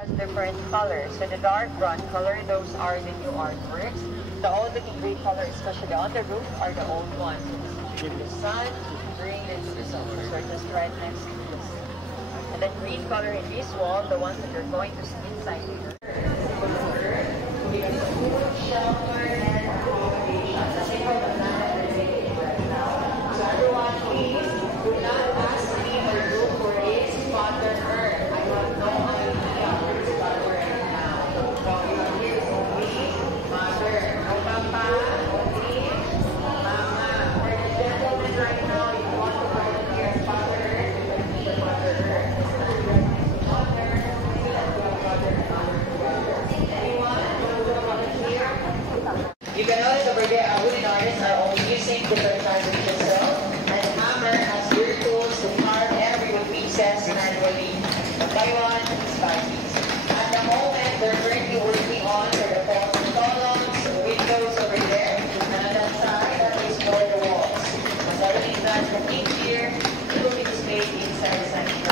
Has different colors. So the dark brown color, those are the new artworks. The old looking green color, especially on the roof, are the old ones. So the sun, bring it to the sun. So we're just right next to this. And then green color in this wall, the ones that you're going to see inside here. Shelter and accommodation. Kasi ikaw na right now. So everyone, please do not ask me or look for this Father Earth. I have no idea where this Father right now. So here is only Mother. No Papa, only Mama. For the gentlemen right now, if you want to volunteer as Father Earth, you can be the Father Earth. You can notice over there, our wooden artists are all using different kinds of chisel and hammer as your tools to carve every wood pieces manually. One by one, piece by piece. At the moment, they're currently working on the columns, windows over there, and on that side, that is for the walls. As everything is complete here, it will be displayed inside the sanctuary.